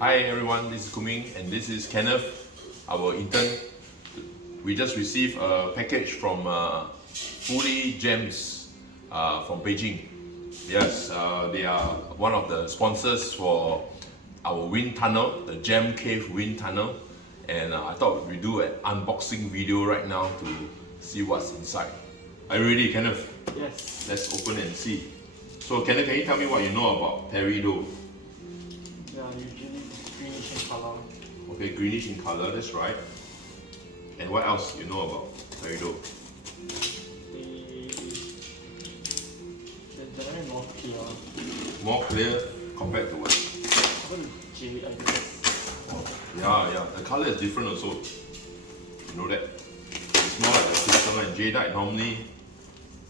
Hi everyone, this is Kuming and this is Kenneth, our intern. We just received a package from Fuli Gems from Beijing. Yes, they are one of the sponsors for our wind tunnel, the Gem Cave wind tunnel. And I thought we'd do an unboxing video right now to see what's inside. Are you ready, Kenneth? Yes. Let's open and see. So Kenneth, can you tell me what you know about Peridot? Yeah, usually greenish in color. Okay, greenish in color, that's right. And what else you know about Peridot? The generally more clear. More clear compared to what? Compared to jade, I guess. Oh, yeah, the color is different also. You know that? It's more like a crystal and jadeite normally.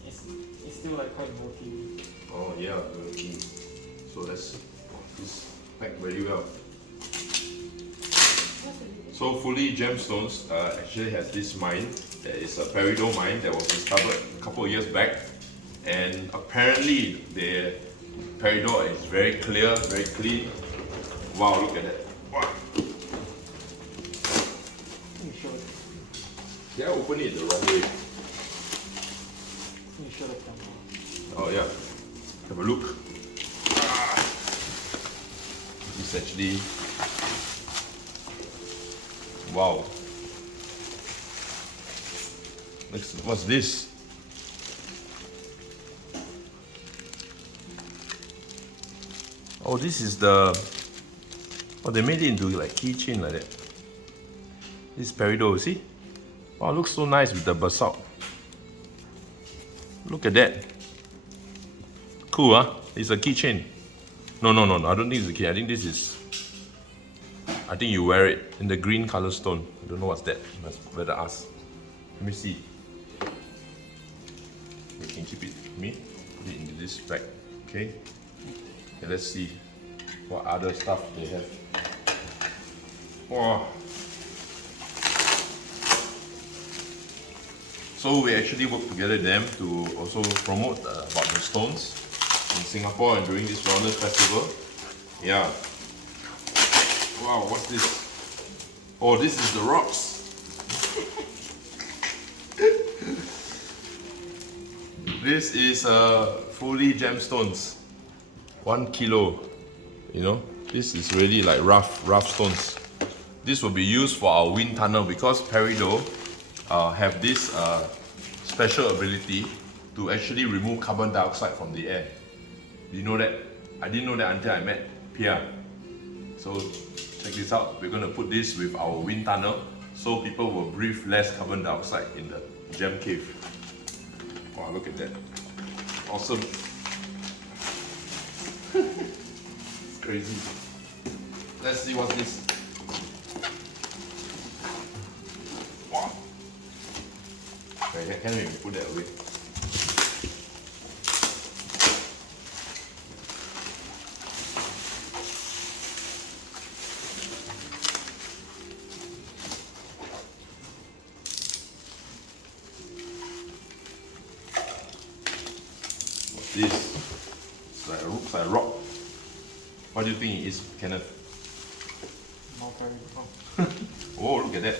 It's still like quite bulky. Oh yeah, okay. So this packed very well. So Fuli Gemstones actually has this mine that is a Peridot mine that was discovered a couple of years back, and apparently the Peridot is very clear, very clean. Wow, look at that! Wow. You show it. Did I open it the wrong way? You show the camera. Oh yeah, have a look. It's actually, wow. What's this? Oh, this is the, oh, they made it into like keychain like that. This Peridot, see? Wow, it looks so nice with the basalt. Look at that. Cool, huh? It's a keychain. No, I don't think it's a key. I think this is, I think you wear it in the green color stone. I don't know what's that. You must better ask. Let me see. You can keep it with me. Put it into this bag. Okay. Okay, let's see what other stuff they have. Wow. So we actually work together with them to also promote about the stones in Singapore and during this wellness festival. Yeah. Wow, what's this? Oh, this is the rocks. This is Fuli gemstones. 1 kilo. You know, this is really like rough stones. This will be used for our wind tunnel because Peridot have this special ability to actually remove carbon dioxide from the air. Do you know that? I didn't know that until I met Pia. So check this out. We're going to put this with our wind tunnel so people will breathe less carbon dioxide in the gem cave. Wow, look at that. Awesome. It's crazy. Let's see what's this. Wow. Okay, can we put that away? What's this? Looks like a rock. What do you think it is, Kenneth? Not very long. Oh, look at that.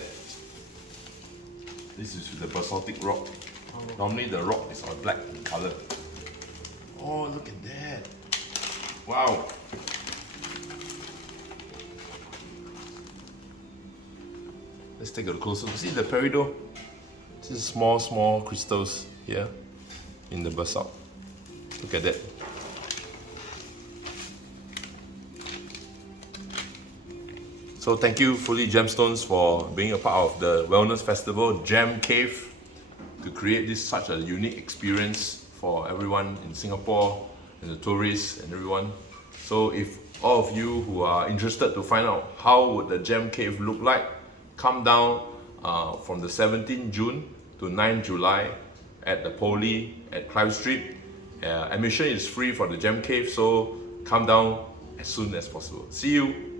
This is the basaltic rock. Normally the rock is all black in color. Oh, look at that. Wow. Let's take a closer look. See the Peridot? This is small crystals here in the basalt. Look at that. So thank you Fuli Gemstones for being a part of the Wellness Festival Gem Cave to create this such a unique experience for everyone in Singapore and the tourists and everyone. So if all of you who are interested to find out how would the Gem Cave look like, come down from the 17th June to 9th July at the Poly at Clive Street. Admission is free for the Gem Cave, so come down as soon as possible. See you!